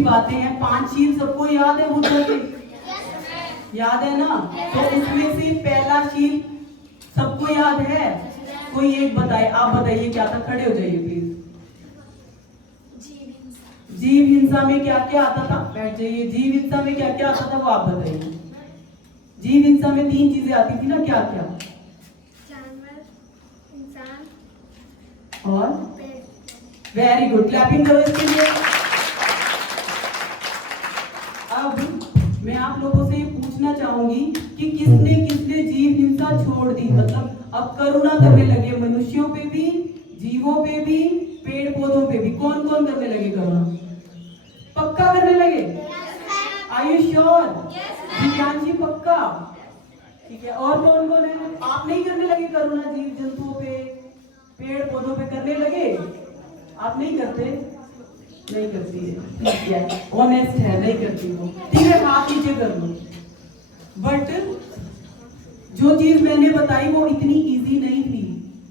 बातें हैं, 5 शील सबको याद है बुद्ध के? याद है ना? तो उसमें से पहला शील सबको याद है? कोई एक बताए, आप बताइए क्या था, खड़े हो जाइए प्लीज। जीव हिंसा में क्या क्या आता था? बैठ जाइए। जीव हिंसा में क्या क्या आता था वो आप बताइए। जीव हिंसा में 3 चीजें आती थी ना, क्या क्या? जानवर, इंसान और वेरी गुड, क्लैपिंग करो इसके लिए। अब मैं आप लोगों से पूछना चाहूंगी कि किसने किसने जीव हिंसा छोड़ दी, मतलब अब करुणा करने लगे मनुष्यों पे भी, जीवों पे भी, पेड़ पौधों पे भी। कौन कौन करने लगे करुणा? पक्का करने लगे? Are you sure? दिव्यांशी पक्का? ठीक है। और कौन कौन है? आप नहीं करने लगे करुणा जीव जंतुओं पे, पेड़ पौधों पे करने लगे? आप नहीं करते? नहीं करती है, ठीक है, ऑनेस्ट है, नहीं करती वो, ठीक है, हाथ नीचे कर लो। बट जो चीज मैंने बताई वो इतनी इजी नहीं थी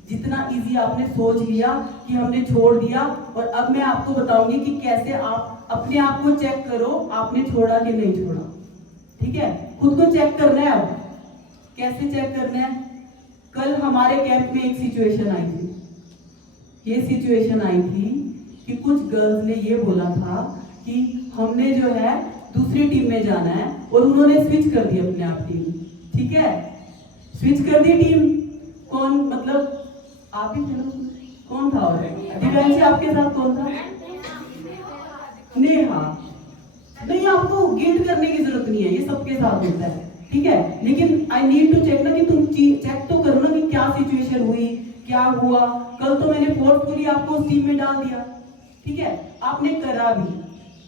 जितना इजी आपने सोच लिया कि हमने छोड़ दिया। और अब मैं आपको बताऊंगी कि कैसे आप अपने आप को चेक करो, आपने छोड़ा कि नहीं छोड़ा। ठीक है, खुद को चेक करना है। अब कैसे चेक करना है? कल हमारे कैंप में एक सिचुएशन आई थी। ये सिचुएशन आई थी कि कुछ गर्ल्स ने ये बोला था कि हमने जो है दूसरी टीम में जाना है, और उन्होंने स्विच कर दी अपने आप टीम। ठीक है, स्विच कर दी टीम। कौन, मतलब आप ही थे ना? कौन था? और दिव्यांशी आपके साथ कौन था? नेहा। नहीं, आपको गिल्ट करने की जरूरत नहीं है, ये सबके साथ होता है। ठीक है, लेकिन आई नीड टू चेक ना कि तुम चेक तो करो ना कि क्या सिचुएशन हुई, क्या हुआ। कल तो मैंने फोर्सफुली आपको उस टीम में डाल दिया, ठीक है, आपने करा भी,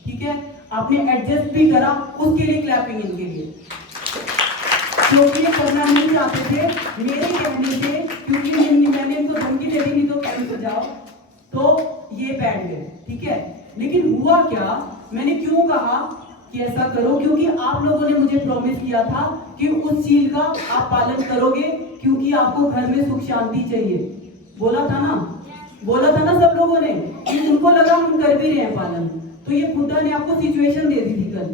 ठीक है, आपने एडजस्ट भी करा, उसके लिए क्लैपिंग इनके लिए, क्योंकि ये करना नहीं चाहते थे मेरे कहने से, क्योंकि मैंने इनको धमकी दे दी नहीं तो कैंप जाओ, तो ये बैठ गए। ठीक है, लेकिन हुआ क्या, मैंने क्यों कहा कि ऐसा करो, क्योंकि आप लोगों ने मुझे प्रॉमिस किया था कि उस चीज का आप पालन करोगे, क्योंकि आपको घर में सुख शांति चाहिए। बोला था ना? बोला था ना सब लोगों ने कि उनको लगा हम कर भी रहे हैं पालन। तो ये बुद्धा ने आपको सिचुएशन दे दी थी कल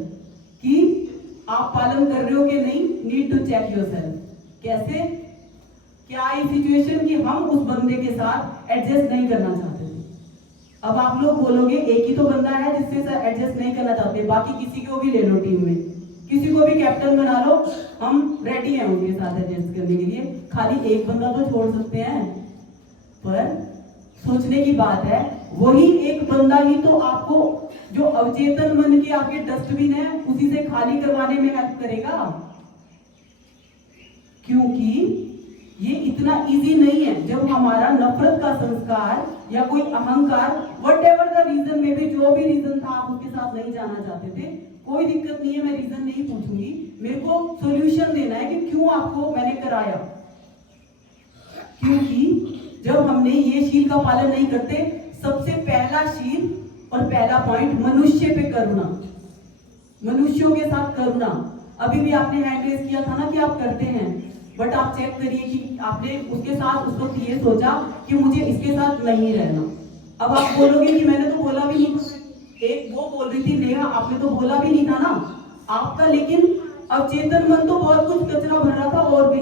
कि आप पालन कर रहे हो कि नहीं, नीड टू चेक योरसेल्फ। कैसे? क्या ये सिचुएशन कि हम उस बंदे के साथ एडजस्ट नहीं करना चाहते थे। अब आप लोग बोलोगे एक ही तो बंदा है जिससे एडजस्ट नहीं करना चाहते, बाकी किसी को भी ले लो टीम में, किसी को भी कैप्टन बना लो, हम रेडी हैं उनके साथ एडजस्ट करने के लिए। खाली एक बंदा तो छोड़ सकते हैं, पर सोचने की बात है, वही एक बंदा ही तो आपको, जो अवचेतन मन के आपके डस्टबिन है, उसी से खाली करवाने में हेल्प करेगा। क्योंकि ये इतना इजी नहीं है। जब हमारा नफरत का संस्कार या कोई अहंकार, व्हाटएवर द रीजन में भी, जो भी रीजन था, आप उसके साथ नहीं जाना चाहते थे, कोई दिक्कत नहीं है, मैं रीजन नहीं पूछूंगी, मेरे को सॉल्यूशन देना है कि क्यों आपको मैंने कराया। क्योंकि जब हमने ये शील का पालन नहीं करते, सबसे पहला शील और पहला पॉइंट मनुष्य पे करुणा, मनुष्यों के साथ करुणा। अभी भी आपने हैंड रेज किया था ना कि आप करते हैं, बट आप चेक करिए कि आपने उसके साथ उस वक्त ये सोचा कि मुझे इसके साथ नहीं रहना। अब आप बोलोगे कि मैंने तो बोला भी नहीं, एक वो बोल रही थी नेहा, आपने तो बोला भी नहीं था ना आपका, लेकिन अब चेतन मन तो बहुत कुछ कचरा भर रहा था और भी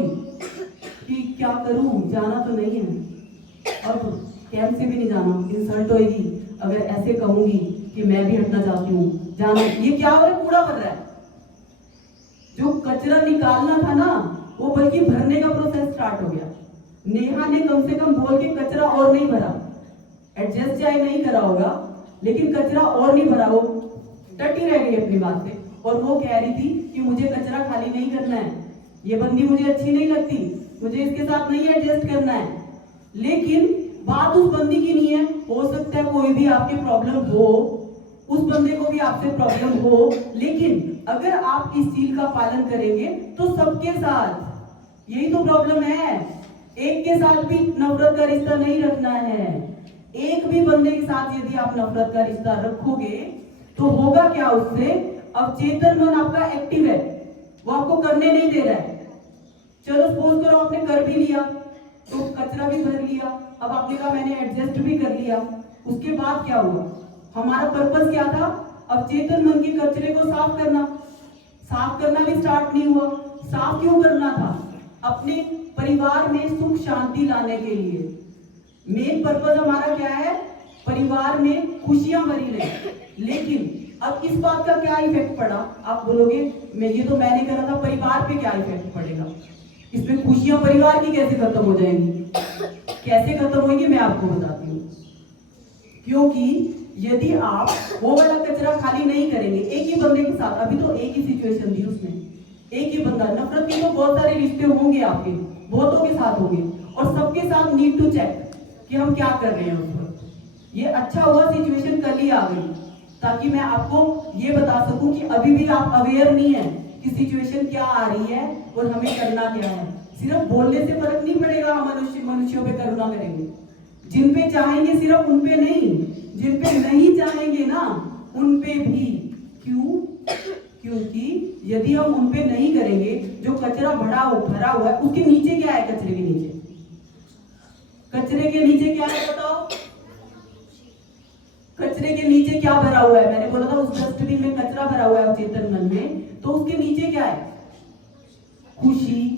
कि क्या करूं, जाना तो नहीं है, अब कैंप से भी नहीं जाना, इंसल्ट होगी अगर ऐसे कहूंगी कि मैं भी हटना चाहती हूँ, जाना। ये क्या हो रहा है, कूड़ा भर रहा है। जो कचरा निकालना था ना वो बल्कि भरने का प्रोसेस स्टार्ट हो गया। नेहा ने कम से कम बोल के कचरा और नहीं भरा, एडजस्ट चाहे नहीं करा होगा लेकिन कचरा और नहीं भरा, वो डटी रह गई अपनी बात पे। और वो कह रही थी कि मुझे कचरा खाली नहीं करना है, ये बंदी मुझे अच्छी नहीं लगती, मुझे इसके साथ नहीं एडजस्ट करना है। लेकिन बात उस बंदी की नहीं है, हो सकता है कोई भी आपके प्रॉब्लम हो, उस बंदे को भी आपसे प्रॉब्लम हो, लेकिन अगर आप इस चीज का पालन करेंगे तो सबके साथ, यही तो प्रॉब्लम है, एक के साथ भी नफरत का रिश्ता नहीं रखना है। एक भी बंदे के साथ यदि आप नफरत का रिश्ता रखोगे तो होगा क्या उससे, अब चेतन मन आपका एक्टिव है, वो आपको करने नहीं दे रहा है। चलो सपोज करो आपने कर भी लिया, तो कचरा भी भर लिया, अब आपने कहा मैंने एडजस्ट भी कर लिया, उसके बाद क्या हुआ, हमारा पर्पस क्या था, अब चेतन मन के कचरे को साफ करना, साफ करना भी स्टार्ट नहीं हुआ। साफ क्यों करना था, अपने परिवार में सुख शांति लाने के लिए। मेन पर्पस हमारा क्या है, परिवार में खुशियां भरी रहे। लेकिन अब इस बात का क्या इफेक्ट पड़ा, आप बोलोगे मैं ये तो मैंने करा था, परिवार पे क्या इफेक्ट पड़ेगा, इसमें खुशियां परिवार की कैसे खत्म हो जाएंगी, कैसे खत्म होंगी मैं आपको बताती हूँ। क्योंकि यदि आप वो वाला कचरा खाली नहीं करेंगे एक ही बंदे के साथ, अभी तो एक ही सिचुएशन थी उसमें, एक ही बंदा, नफरत के तो बहुत सारे रिश्ते होंगे आपके, बहुतों के साथ होंगे, और सबके साथ नीड टू चेक कि हम क्या कर रहे हैं उस वक्त। ये अच्छा हुआ सिचुएशन कल ही आ गई, ताकि मैं आपको ये बता सकूं कि अभी भी आप अवेयर नहीं है कि सिचुएशन क्या आ रही है और हमें करना क्या है। सिर्फ बोलने से फर्क नहीं पड़ेगा, हम मनुष्यों पे करुणा करेंगे, जिन पे चाहेंगे सिर्फ उन पे नहीं, जिन पे नहीं चाहेंगे ना उन पे भी। क्यों, क्योंकि यदि हम उन पे नहीं करेंगे, जो कचरा भरा हुआ है उसके नीचे क्या है, कचरे के नीचे, कचरे के नीचे क्या है बताओ, कचरे के नीचे क्या भरा हुआ है, मैंने बोला था उस डस्टबिन में कचरा भरा हुआ है चेतन मन में, तो उसके नीचे क्या है, खुशी,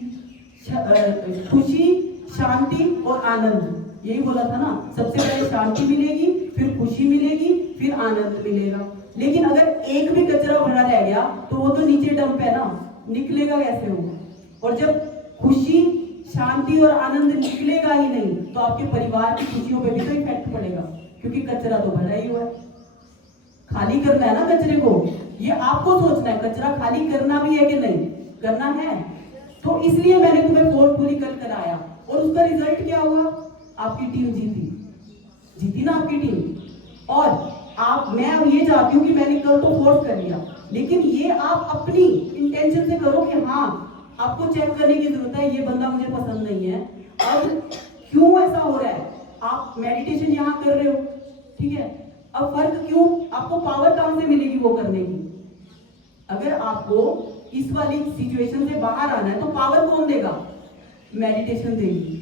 खुशी, शांति और आनंद। यही बोला था ना, सबसे पहले शांति मिलेगी, फिर खुशी मिलेगी, फिर आनंद मिलेगा। लेकिन अगर एक भी कचरा भरा रह गया तो वो तो नीचे डंप है ना, निकलेगा कैसे वो। और जब खुशी, शांति और आनंद निकलेगा ही नहीं तो आपके परिवार की खुशियों पे भी तो इफेक्ट पड़ेगा, क्योंकि कचरा तो भरा ही हुआ है। खाली करना है ना कचरे को, ये आपको सोचना है कचरा खाली करना भी है कि नहीं करना है। तो इसलिए मैंने तुम्हें फोर्सफुली कल कराया, और उसका रिजल्ट क्या हुआ, आपकी टीम जीती ना आपकी टीम। और मैं अब ये चाहती हूँ कि मैंने कल तो फोर्स कर लिया, लेकिन ये आप अपनी इंटेंशन से करो कि हाँ आपको चेक करने की जरूरत है, ये बंदा मुझे पसंद नहीं है, अब क्यों ऐसा हो रहा है। आप मेडिटेशन यहाँ कर रहे हो, ठीक है, अब फर्क क्यों, आपको पावर कहां से मिलेगी वो करने की। अगर आपको इस वाली सिचुएशन से बाहर आना है तो पावर कौन देगा, मेडिटेशन देगी।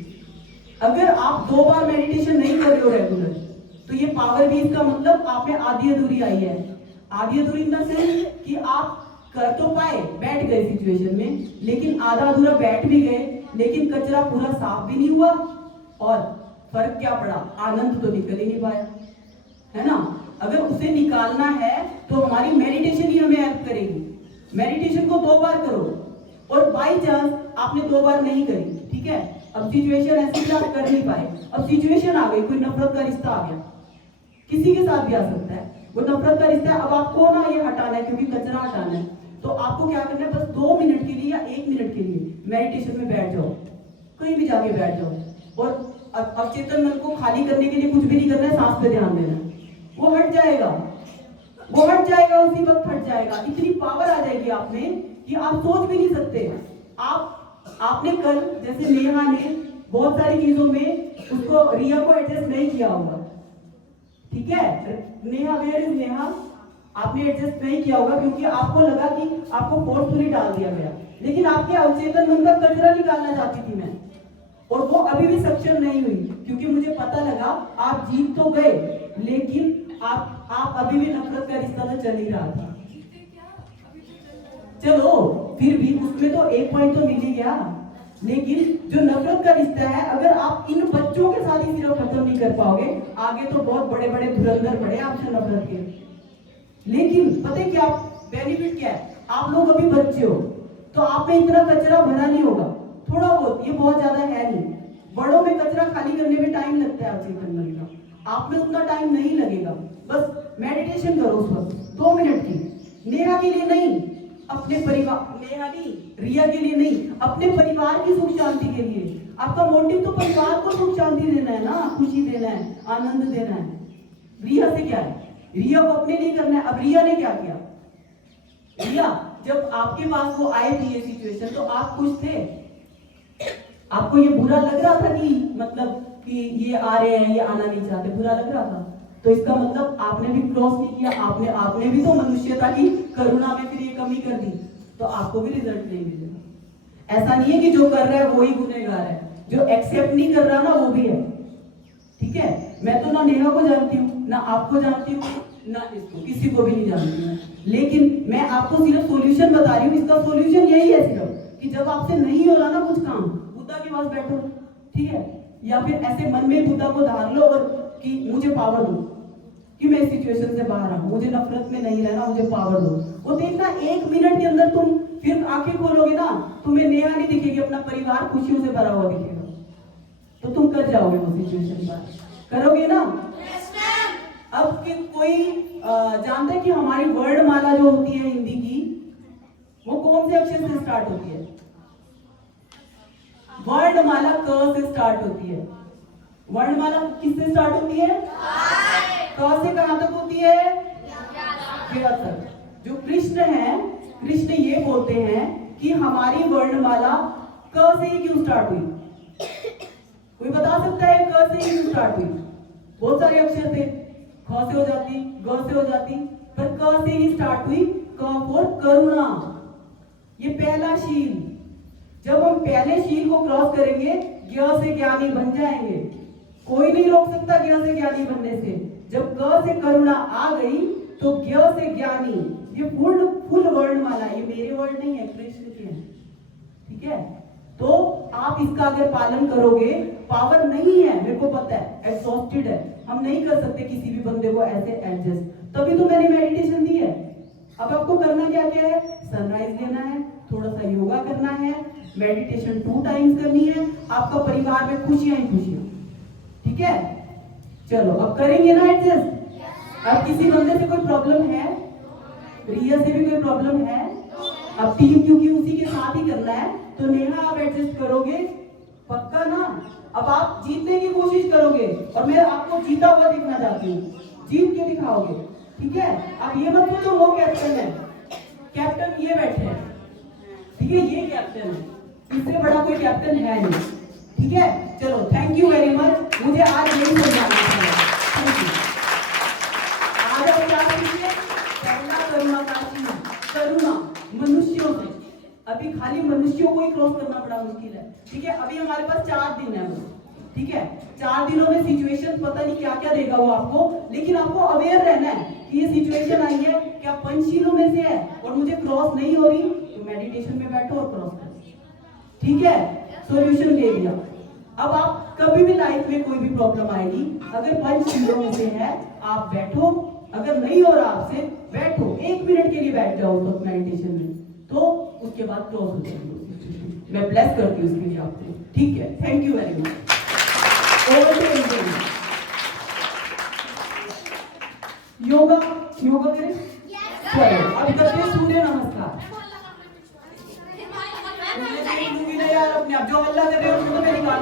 अगर आप 2 बार मेडिटेशन नहीं कर रहे हो रेगुलर, तो ये पावर भी, इसका मतलब आप में आधी अधूरी आई है। आधी अधूरी इन द सेंस कि आप कर तो पाए, बैठ गए सिचुएशन में, लेकिन आधा अधूरा बैठ भी गए, लेकिन कचरा पूरा साफ भी नहीं हुआ, और फर्क क्या पड़ा, आनंद तो निकल ही नहीं पाया, है ना। अगर उसे निकालना है तो हमारी मेडिटेशन ही हमें हेल्प करेगी। मेडिटेशन को 2 बार करो, और बाई चांस आपने 2 बार नहीं करी, ठीक है, अब सिचुएशन ऐसी कि आप कर नहीं पाए, अब सिचुएशन आ गई, कोई नफरत का रिश्ता आ गया, किसी के साथ भी आ सकता है, वो नफरत का रिश्ता है, अब आपको ना ये हटाना है क्योंकि कचरा हटाना है, तो आपको क्या करना है, बस 2 मिनट के लिए या 1 मिनट के लिए मेडिटेशन में बैठ जाओ, कहीं भी जाके बैठ जाओ, और अब चेतन मन को खाली करने के लिए कुछ भी नहीं करना है, सांस पे ध्यान देना है, वो हट जाएगा, वो हट जाएगा, उसी वक्त हट जाएगा। इतनी पावर आ जाएगी आप में कि आप सोच भी नहीं सकते। आपने कल जैसे नेहा ने बहुत सारी चीजों में उसको रिया को एडजस्ट नहीं किया होगा, ठीक है। Neha, where is Neha? आपने एडजस्ट नहीं किया होगा क्योंकि आपको लगा कि आपको फोर्सफुली डाल दिया गया, लेकिन आपके अवचेतन मन का कचरा निकालना चाहती थी मैं, और वो अभी भी सक्षम नहीं हुई क्योंकि मुझे पता लगा आप जीत तो गए, लेकिन आप अभी भी नफरत का रिश्ता तो चल ही रहा था। चलो फिर भी उसमें तो एक पॉइंट तो मिल ही गया, लेकिन जो नफरत का रिश्ता है, अगर आप इन बच्चों के साथ ही सिर्फ खत्म नहीं कर पाओगे, आगे तो बहुत बड़े बड़े धुरंधर पड़े आपसे नफरत के। लेकिन पता है क्या बेनिफिट क्या है? आप लोग अभी बच्चे हो तो आप में इतना कचरा भरा नहीं होगा, थोड़ा बहुत, ये बहुत ज्यादा है नहीं। बड़ों में कचरा खाली करने में टाइम लगता है अवचेतन मन का, आप में उतना टाइम नहीं लगेगा। बस मेडिटेशन करो उस वक्त 2 मिनट की, नेहा के लिए नहीं, अपने परिवार, नेहा नहीं, रिया के लिए नहीं, अपने परिवार की सुख शांति के लिए। आपका मोटिव तो परिवार को सुख शांति देना है ना, खुशी देना है, आनंद देना है। रिया से क्या है? रिया को अपने लिए करना है। अब रिया ने क्या किया? रिया, जब आपके पास वो आए थी ये सिचुएशन, तो आप खुश थे? आपको ये बुरा लग रहा था कि मतलब कि ये आ रहे हैं, ये आना नहीं चाहते, बुरा लग रहा था? तो इसका मतलब आपने भी क्रॉस नहीं किया, आपने भी तो मनुष्यता की करुणा में फिर ये कमी कर दी, तो आपको भी रिजल्ट नहीं मिलेगा। ऐसा नहीं है कि जो कर रहा है वही गुनहगार है, जो एक्सेप्ट नहीं कर रहा ना वो भी है, ठीक है। मैं तो ना नेहा को जानती हूँ, ना आपको जानती हूँ, ना इसको, किसी को भी नहीं जानती हूँ, लेकिन मैं आपको सिर्फ सॉल्यूशन बता रही हूँ। इसका सॉल्यूशन यही है सिर्फ कि जब आपसे नहीं हो रहा ना कुछ काम, बुद्धा के पास बैठो, ठीक है, या फिर ऐसे मन में बुद्धा को धार लो और कि मुझे पावर दो कि मैं इस सिचुएशन से बाहर आऊं, मुझे नफरत में नहीं रहना, मुझे पावर दो। वो देखना 1 मिनट के अंदर तुम फिर आंखें खोलोगे ना, तुम्हें नेहा नहीं दिखेगी, अपना परिवार खुशियों से भरा हुआ दिखेगा, तो तुम कर जाओगे वो सिचुएशन पार, करोगे ना? अब कि कोई जानता है कि हमारी वर्णमाला जो होती है हिंदी की, वो कौन से अक्षर से स्टार्ट होती है? वर्णमाला क से स्टार्ट होती है। वर्णमाला किससे स्टार्ट होती है? क से कहां तक होती है? ज्ञ तक। जो कृष्ण है, कृष्ण ये बोलते हैं कि हमारी वर्णमाला क से ही क्यों स्टार्ट हुई? कोई बता सकता है क से ही क्यों स्टार्ट हुई? बहुत सारे अक्षर थे, ख से हो जाती, ग से हो जाती, पर क से ही स्टार्ट हुई। क फॉर करुणा, ये पहला शील। जब हम पहले शील को क्रॉस करेंगे, ज्ञ से ज्ञानी बन जाएंगे। कोई नहीं रोक सकता ज्ञ से ज्ञानी बनने से। जब क से करुणा आ गई तो ज्ञ से ज्ञानी, ये फुल वर्णमाला, ये मेरे वर्ड नहीं है, कृष्ण के हैं, ठीक है। तो आप इसका अगर पालन करोगे, पावर नहीं है, मेरे को पता है, एग्जॉस्टेड है, हम नहीं कर सकते किसी भी बंदे को ऐसे एडजस्ट, तभी तो मैंने मेडिटेशन दी है। अब आपको करना क्या क्या है? सनराइज लेना है, थोड़ा सा योगा करना है, मेडिटेशन 2 टाइम्स करनी है, आपका परिवार में खुशियां ही खुशियां, ठीक है। चलो अब करेंगे ना एडजस्ट। अब किसी बंदे से कोई प्रॉब्लम है? रिया से भी कोई प्रॉब्लम है? अब टीम क्योंकि उसी के साथ ही करना है, तो नेहा आप एडजस्ट करोगे पक्का ना? अब आप जीतने की कोशिश करोगे और मैं आपको जीता हुआ दिखना चाहती हूँ, जीत के दिखाओगे, ठीक है। अब ये मत सोचो वो कैप्टन है, कैप्टन ये बैठे हैं, ठीक है, ये कैप्टन है, इससे बड़ा कोई कैप्टन है नहीं, ठीक है। चलो थैंक यू वेरी मच, मुझे आज यही समझाना था। Thank you. आज आप क्या सीखे? पहला करुणा का चीज, करुणा मनुष्यों से। अभी खाली मनुष्यों को ही क्रॉस करना बड़ा मुश्किल है, ठीक है। अभी हमारे पास 4 दिन है, ठीक है। 4 दिनों में सिचुएशन पता नहीं क्या क्या देगा वो आपको, लेकिन आपको अवेयर रहना है कि ये सिचुएशन आई है, क्या पंचशीलों में से है और मुझे क्रॉस नहीं हो रही, तो मेडिटेशन में बैठो और क्रॉस करो, ठीक है। सॉल्यूशन दे दिया। अब आप कभी भी लाइफ में कोई भी प्रॉब्लम आएगी, अगर पंचशीलों में से है, आप बैठो, अगर नहीं हो रहा आपसे, बैठो 1 मिनट के लिए बैठ जाओ तो मेडिटेशन में, तो उसके बाद क्रॉस हो जाएगी। मैं ब्लेस करती हूँ उसके लिए आपको, ठीक है। Thank you very much. Yoga yoga करें, चलो अब करते हैं सूर्य नमस्कार। यार अपने आप जो अल्लाह कर रहे हो उसको तो मेरी बात।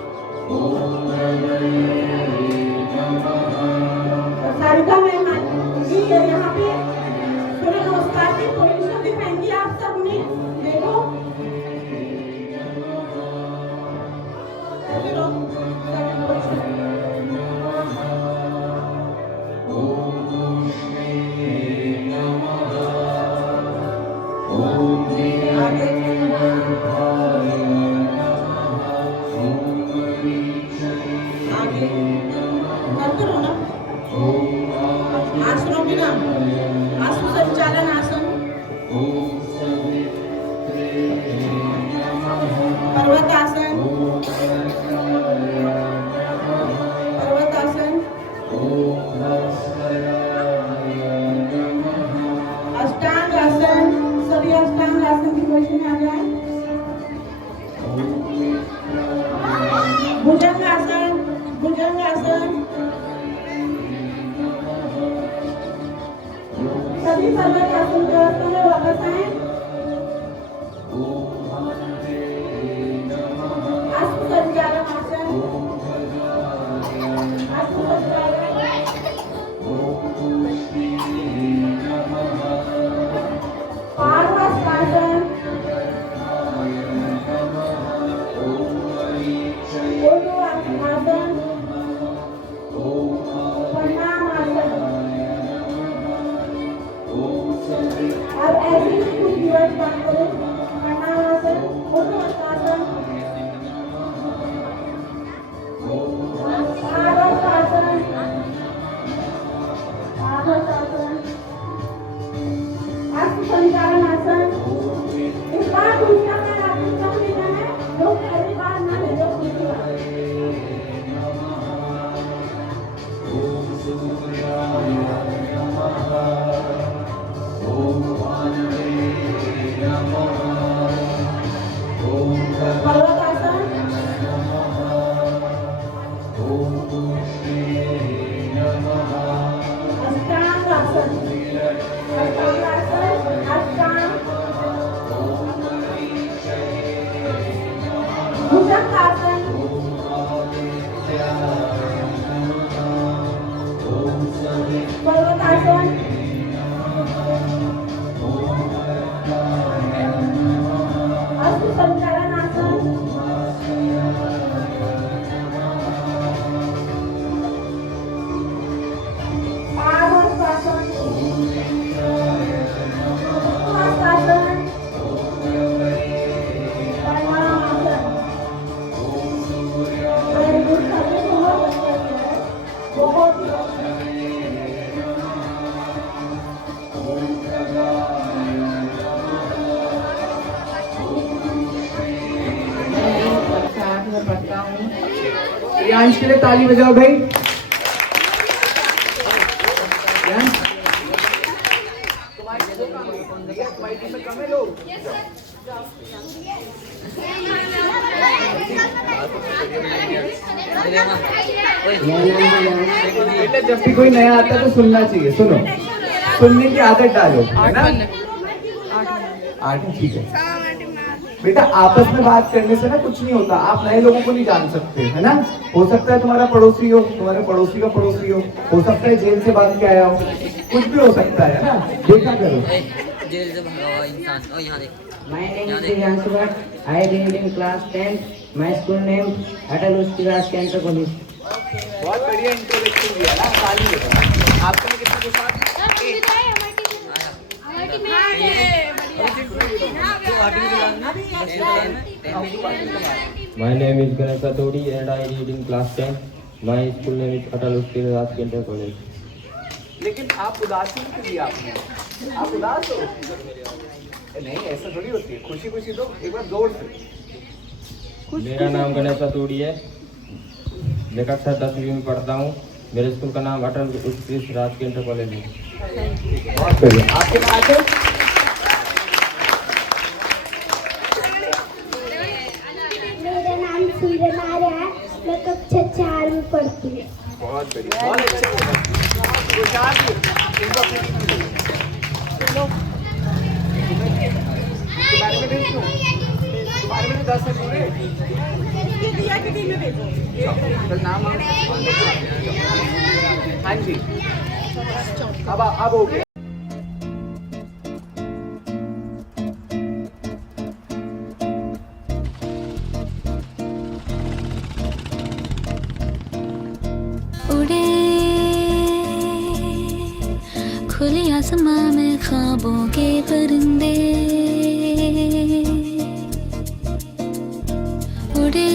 सारिका मेहमान जी यहाँ पे सूर्य नमस्कार की पोजीशन दिखाएंगी आप सबने, देखो रियांश के लिए ताली बजाओ भाई। रियांश, तुम्हारी टीम में कम है लोग। बेटा जब भी कोई नया आता है तो सुनना चाहिए, सुनो, सुनने की आदत डालो, है ना? 8 ठीक है बेटा, आपस में बात करने से ना कुछ नहीं होता, आप नए लोगों को नहीं जान सकते, है ना? हो सकता है तुम्हारा पड़ोसी हो, तुम्हारे पड़ोसी का पड़ोसी हो सकता है जेल से भाग के आया हो, कुछ भी हो सकता है ना? देखा करो। जेल से भागा हुआ इंसान। और यहाँ देख, My name is Divyanshu Bhatt. I read in class 10th. My school name Atal Ustiras Cantor College. बहुत बढ़िया इंट्रोडक्शन दिया ना, ताली बजाओ। आपके लिए कितना कुछ My name is Ganesh Rathodi and I read in class 10. My school name is Atal Ustiras Cantor College. लेकिन आप उदास क्यों कर दिया आपने? आप उदास हो? नहीं, ऐसा थोड़ी होती है, खुशी खुशी दो एक बार जोर से। मेरा नाम गणेश राठौड़ी है, मैं कक्षा 10वीं में पढ़ता हूँ। मेरे स्कूल का नाम अटल उत्कृष्ट राजकीय इंटर कॉलेज है। बहुत बढ़िया। आपके पास है? मेरा नाम सूर्यनारायण है, मैं कक्षा 4 में पढ़ती हूँ। बहुत बढ़िया, बहुत अच्छा। होशियार भी हो। इनका चलो तुम्हारे में भेज दूँ, तुम्हारे में 10 है पूरे। कल नाम हाँ जी, अब हो गया। उड़े खुले आसमां में ख्वाबों के परिंदे, उड़े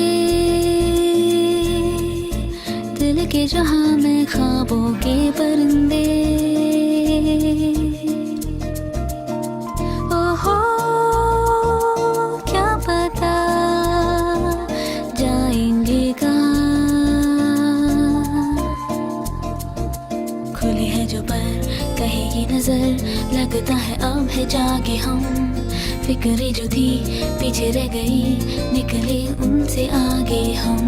दिल के जहां में ख्वाबों के परिंदे। ओहो क्या पता जाएंगे कहाँ, खुली है जो पर कहेगी नजर, लगता है अब है जागे हम। फिक्रें जो थी पीछे रह गई, निकले उनसे आगे हम।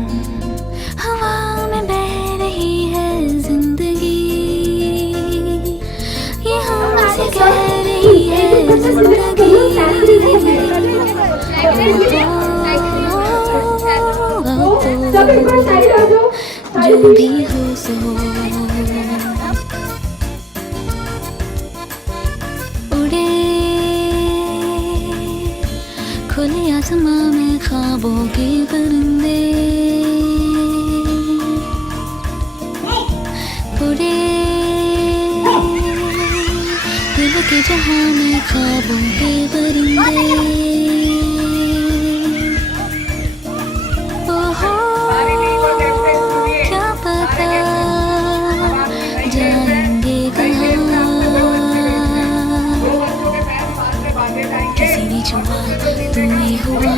हवा में बह रही है जिंदगी, ये हमसे कह रही है जिंदगी। जो भी हो सो उड़े खुले आसमां में ख्वाबों के परिंदे, उड़े दिल के जहां में ख्वाबों के परिंदे। ओहो क्या पता जाएंगे कहाँ, किसी ने छुआ तुम्हें हुआ,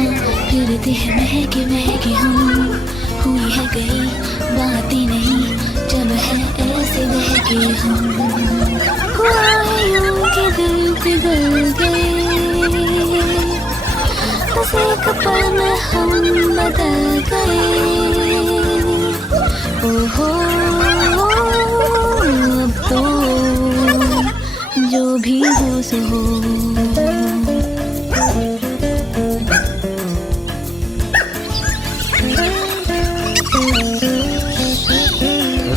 फिरते हैं महके महके हम। हुई है गई बातें नहीं, जब है ऐसे बहके हम। हुआ है यूं कि दिल पिघल गए, बस एक पल में हम बदल गए। ओहो अब तो जो भी हो सो हो।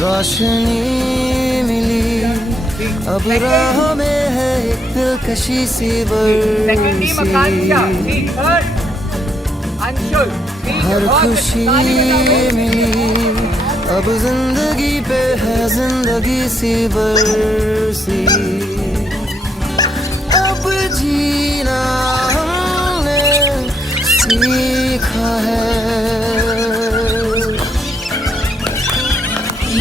रोशनी मिली अब राह में है एक दिलकशी सी बरसी, हर खुशी मिली अब जिंदगी पे है जिंदगी सी बरसी। अब जीना हमने सीखा है,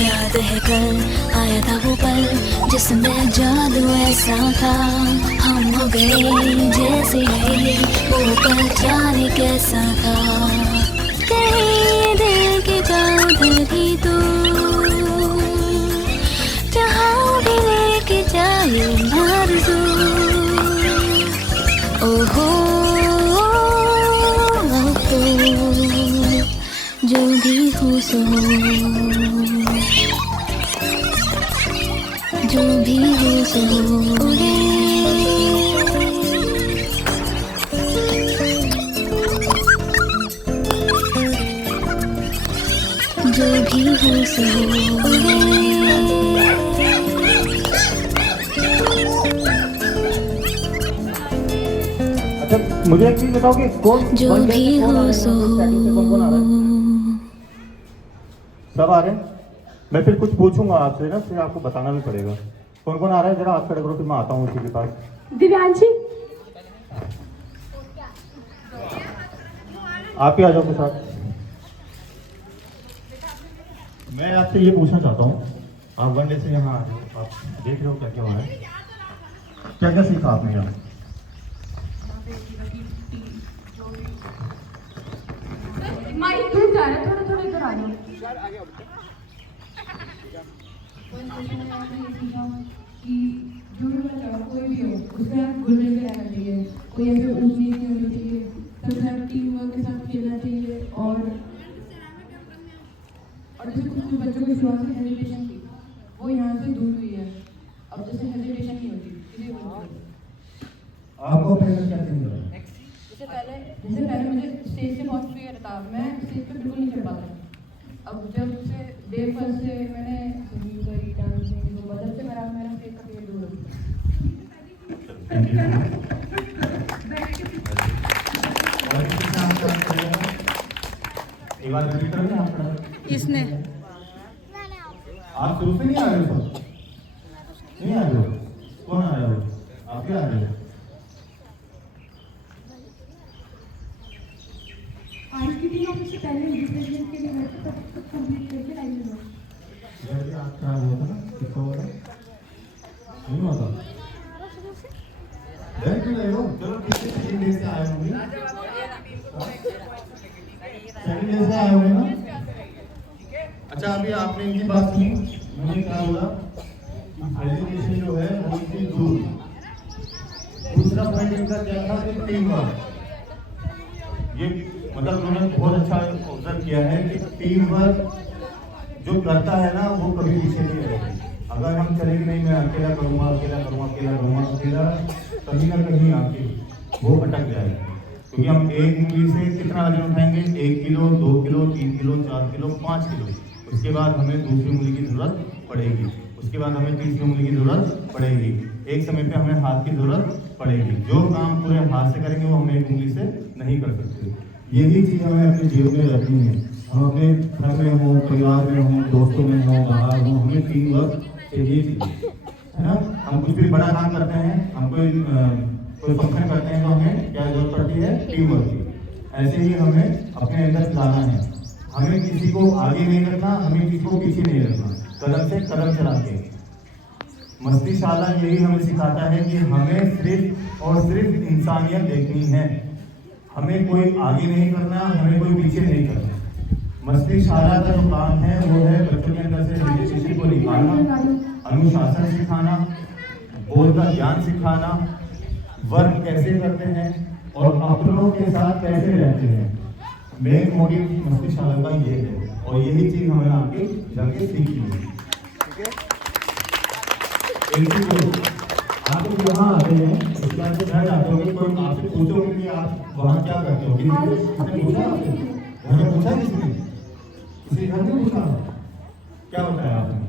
याद है कल आया था वो पल जिसमें जादू ऐसा था। हम हो गए जैसे गए, वो पल जाने कैसा था। कहीं दिल की चादर सो उड़े, जो भी हो सो उड़े। अच्छा मुझे एक चीज बताओ कि कौन जो भी हो सो कौन आ रहा है? सब आ रहे हैं? मैं फिर कुछ पूछूंगा आपसे ना, फिर आपको बताना भी पड़ेगा कौन कौन आ रहा है। जरा आप खड़े करो, फिर मैं आता हूँ उसी के पास। दिव्यांशी आप ही आ जाओ कुछ आप। मैं आपसे ये पूछना चाहता हूँ, आप वन डे से यहाँ आ रहे हो, आप देख रहे हो क्या क्या हो रहा है, क्या क्या सीखा आपने यहाँ? माइक दूर जा रहा है, थोड़ा थोड़ा इधर आ जाओ। कि जो भी बच्चा कोई भी हो उसके साथ घुल मिल के रहना चाहिए, कोई ऐसे ऊंच नीच नहीं होनी चाहिए, सबके साथ टीम वर्क के साथ खेलना चाहिए। और जैसे कुछ बच्चों की शुरुआत से हेजिटेशन थी वो यहाँ से दूर हुई है, अब जैसे हेजिटेशन नहीं होती इसलिए आपको पहले क्या चेंज हुआ? जैसे पहले मुझे स्टेज से बहुत फियर था, मैं स्टेज पे बिल्कुल नहीं चढ़ पाता। अब जब से डे फर्स्ट से मैंने सिंगिंग करी, डांसिंग, तो बदल से मेरा स्टेज का फियर दूर हो गया। इसने आप शुरू से नहीं आ रहे हो? नहीं आ रहे हो? कौन आ रहे हो? आप क्या आ रहे हो? आज की टीम आपसे पहले रिप्रेजेंट के लिए तब कंप्लीट करके लाइन में जैसे आप क्या हुआ था ना, किसका हुआ था? नहीं हुआ था? डर क्यों रहे हो? चलो किसी सेकंड डे से आए होंगे, सेकंड डे से आए होंगे ना। अच्छा अभी आपने इनकी बात सुनी, मुझे क्या बोला कि एजुकेशन जो है वो इतनी दूर। दूसरा पॉइंट इनका क्या था कि टीम वर्क, ये मतलब उन्होंने बहुत अच्छा ऑब्जर्व किया है कि टीम वर्क जो करता है ना वो कभी पीछे नहीं रहेगा। अगर हम चले कि नहीं मैं अकेला करूँगा, अकेला करूँगा, अकेला करूँगा, अकेला कहीं ना कहीं आके वो भटक जाएगा। क्योंकि हम एक उंगली से कितना वजन उठाएंगे? 1 kilo, 2 kilo, 3 kilo, 4 kilo, 5 kilo. उसके बाद हमें दूसरी उंगली की जरूरत पड़ेगी, उसके बाद हमें तीसरी उंगली की जरूरत पड़ेगी, एक समय पे हमें हाथ की जरूरत पड़ेगी। जो काम पूरे हाथ से करेंगे वो हम एक उंगली से नहीं कर सकते। यही चीज़ हमें अपने जीवन में रखनी है। हम अपने घर में हों, परिवार में हों, दोस्तों में हों, बाहर हों, हमें टीम वर्क चाहिए, है ना। हम कुछ भी बड़ा काम करते हैं, हम कोई फंक्शन करते हैं तो हमें क्या जरूरत पड़ती है? टीम वर्क की। ऐसे ही हमें अपने अंदर लाना है, हमें किसी को आगे नहीं रखना, हमें किसी को पीछे नहीं रखना, कदम से कदम चला के। मस्तीशाला यही हमें सिखाता है कि हमें सिर्फ और सिर्फ इंसानियत देखनी है, हमें कोई आगे नहीं करना, हमें कोई पीछे नहीं करना। मस्तीशाला का जो काम है वो है बच्चों के अंदर से हेजिटेशन को निकालना, अनुशासन सिखाना, बोल का ज्ञान सिखाना, वर्क कैसे करते हैं और अपनों के साथ कैसे रहते हैं। मेन मोटिव मस्तीशाला का ये है और यही चीज हमें आगे जाके सीखनी है। ठीक है, एक चीज आप लोग यहाँ आते हैं, उसके बाद से घर जाते होंगे, कोई आपसे पूछोगे कि आप वहाँ क्या करते हो? किसी पूछा आपसे? घर में पूछा किसी ने? किसी घर में पूछा? क्या बताया आपने?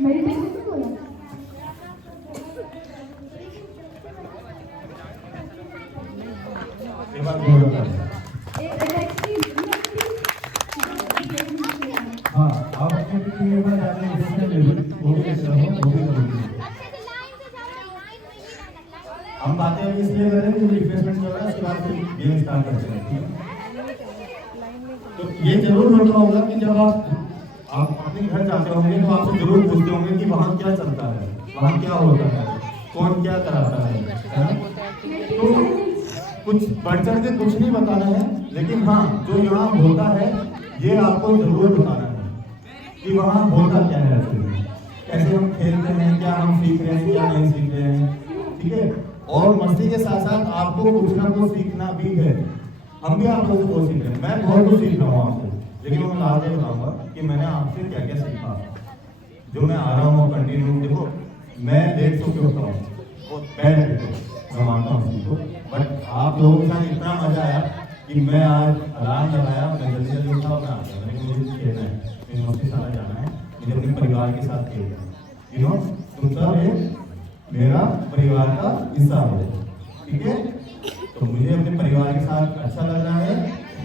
मेडिटेशन भी बोला। एक बार बोल रहा था। हाँ, आप अपने किसी बार जाते हैं वो भी कैसे हो, वो भी करोगे। हम बातें अभी इसलिए कर रहे हैं, जो रिफ्रेशमेंट कर रहे हैं, उसके बाद फिर गेम स्टार्ट करते हैं। ठीक है, तो ये जरूर होता होगा कि जब आप अपने घर जाते होंगे तो आपसे जरूर पूछते होंगे कि वहाँ क्या चलता है, वहाँ क्या होता है, कौन क्या कराता है ना? तो कुछ बढ़ चढ़ के कुछ नहीं बताना है, लेकिन हाँ जो यहाँ होता है ये आपको जरूर बताना है कि वहाँ होता क्या है, कैसे हम खेलते हैं, क्या हम सीख रहे हैं, क्या नहीं सीख रहे हैं। ठीक है, और मस्ती के साथ साथ आपको कुछ ना कुछ सीखना भी है। हम भी आप लोगों से बहुत सीख रहे हैं, मैं बहुत कुछ सीख रहा हूँ आपसे, लेकिन मैं आज ये बताऊंगा कि मैंने आपसे क्या क्या सीखा। जो मैं आ रहा हूँ कंटिन्यू, देखो मैं 150 के होता हूँ, वो बैड है, मैं मानता हूँ इसको, बट आप लोगों के साथ इतना मजा आया कि मैं आज अलार्म लगाया, मैं जल्दी जल्दी उठा और मैं आ गया। मैंने मुझे खेलना है, मुझे मस्ती सारा जाना है, मुझे अपने परिवार के साथ खेलना है। यू नो, तुम सब एक मेरा परिवार का हिस्सा हो, ठीक है? तो मुझे अपने परिवार के साथ अच्छा लग रहा है,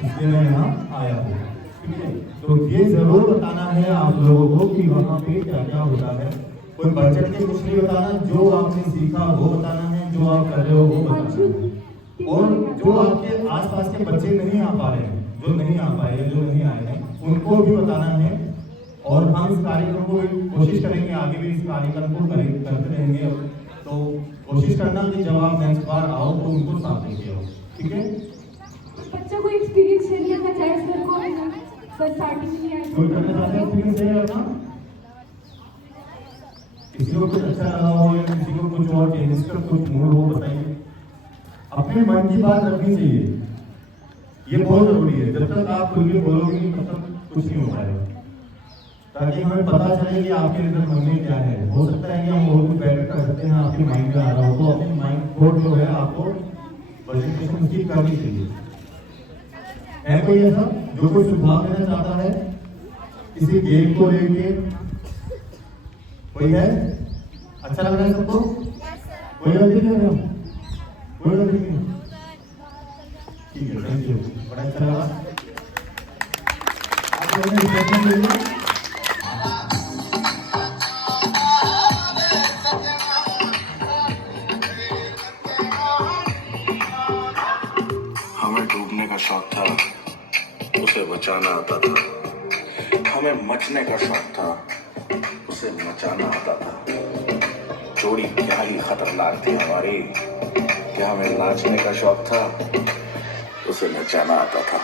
इसलिए मैं यहाँ आया हूँ, ठीक है? तो ये जरूर बताना है आप लोगों को कि वहाँ पे क्या क्या होता है। कोई बजट के कुछ नहीं बताना, जो आपने सीखा वो बताना है, जो आप कर रहे हो वो बताना है। और जो आपके आसपास के बच्चे नहीं आ पा रहे हैं, जो नहीं आ पाए हैं, जो नहीं आए हैं, उनको भी बताना है। और हम इस कार्यक्रम को कोशिश करेंगे, आगे भी इस कार्यक्रम को करते रहेंगे। तो कोशिश करना कि जब आप नेक्स्ट बार आओ तो उनको साथ लेके आओ, ठीक है? बच्चा को एक्सपीरियंस शेयर करना चाहे सर को, सर स्टार्टिंग में कोई करना चाहते हैं एक्सपीरियंस शेयर अपना? किसी को कुछ अच्छा लगा हो या किसी को कुछ और चेंजेस का कुछ मूड हो, बताइए। अपने मन की बात रखनी चाहिए, ये बहुत जरूरी है। जब तक आप खुल के बोलोगे तब तक कुछ नहीं हो पाएगा, ताकि हमें पता चले कि आपके अंदर मन में क्या है। हो सकता है कि हम बहुत कुछ बैठ कर सकते हैं, आपके माइंड में आ रहा हो, तो अपने माइंड थॉट जो है आपको प्रेजेंटेशन उसकी करनी चाहिए। है कोई ऐसा जो कोई सुझाव देना चाहता है किसी गेम को लेके? कोई है? अच्छा लग रहा है सबको? कोई गलती नहीं है? कोई गलती नहीं? ठीक है, थैंक यू, बड़ा अच्छा लगा। आप लोगों ने रिफ्रेशमेंट ले लिया? हमें डूबने का शौक था, उसे बचाना आता था। हमें मचने का शौक था, उसे मचाना आता था। जोड़ी क्या ही खतरनाक थी हमारी, क्या हमें नाचने का शौक था, उसे नचाना आता था।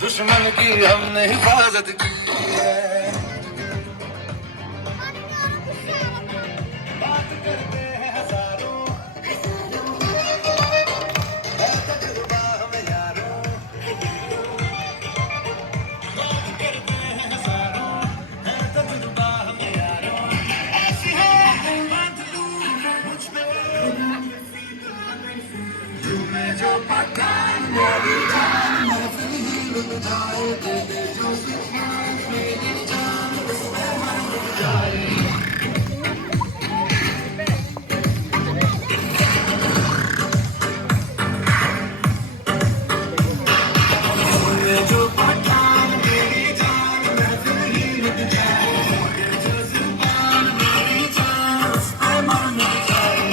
दुश्मन की हमने हिफाजत की है। बात करते हैं हजारों, है तजुर्बा हमें यारों। बात करते हैं हजारों, है तजुर्बा हमें यारों। ऐसी है बात तू मुझ पे, तुम्हें जो पठान मेरी जान जाए, तेरे जो सुभान मेरी जान उसमें मर जाए। तुम्हें जो पठान मेरी जान महफिल ही लग जाए, तेरे जो सुभान मेरी जान उसमें मर जाए।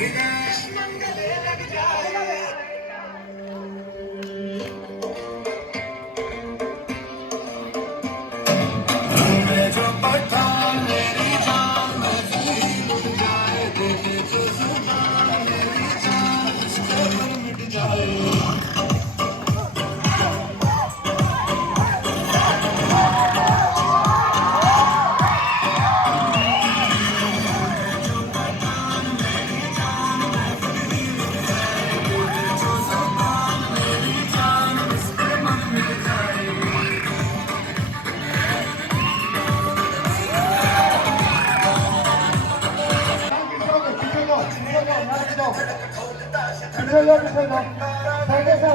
विदेश मंगले लग जाए मैं जो पठान मेरी जान में फूल उड़ जाए देखे जो जुबान मेरी जान उसके मन मिट जाए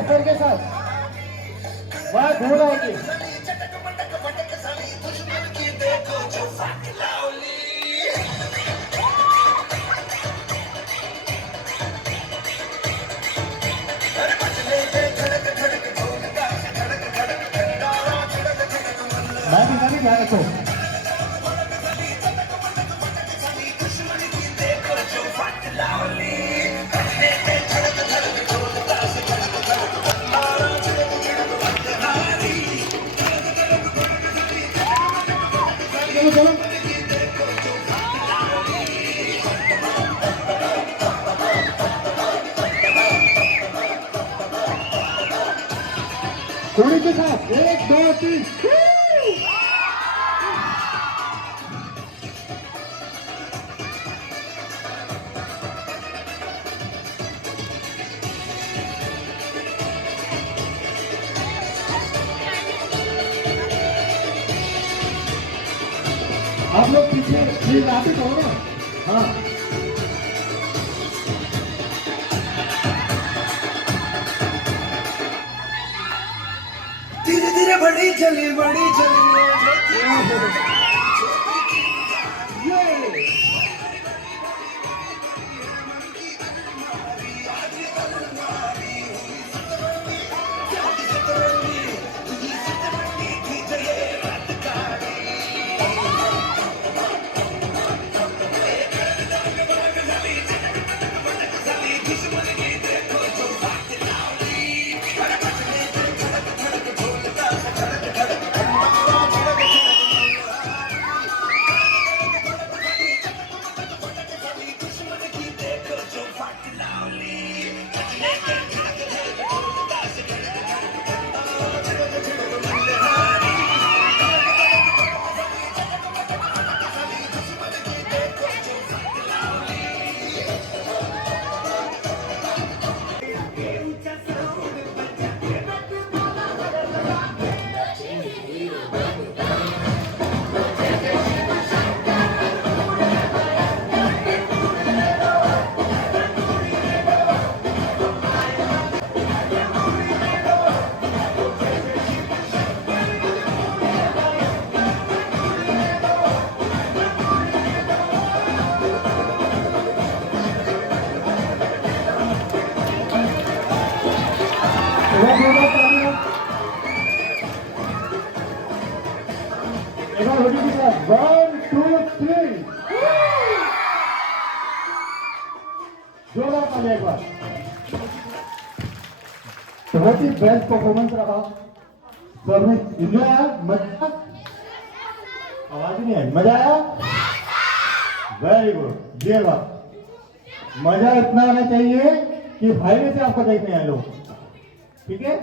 सर के साथ वहाँ घूम आएगी मैं भी ध्यान रखो थोड़ी के साथ 1 2 3 आप लोग पीछे प्लीज आते करो ना हाँ धीरे धीरे बड़ी चली One, two, three. जोरदार ताली एक बार बहुत ही बेस्ट परफॉर्मेंस रहा सबने एंजॉय आया मजा आवाज नहीं आई मजा आया वेरी गुड ये बात मजा इतना आना चाहिए कि हाईवे से आपको देखने आए लोग ठीक है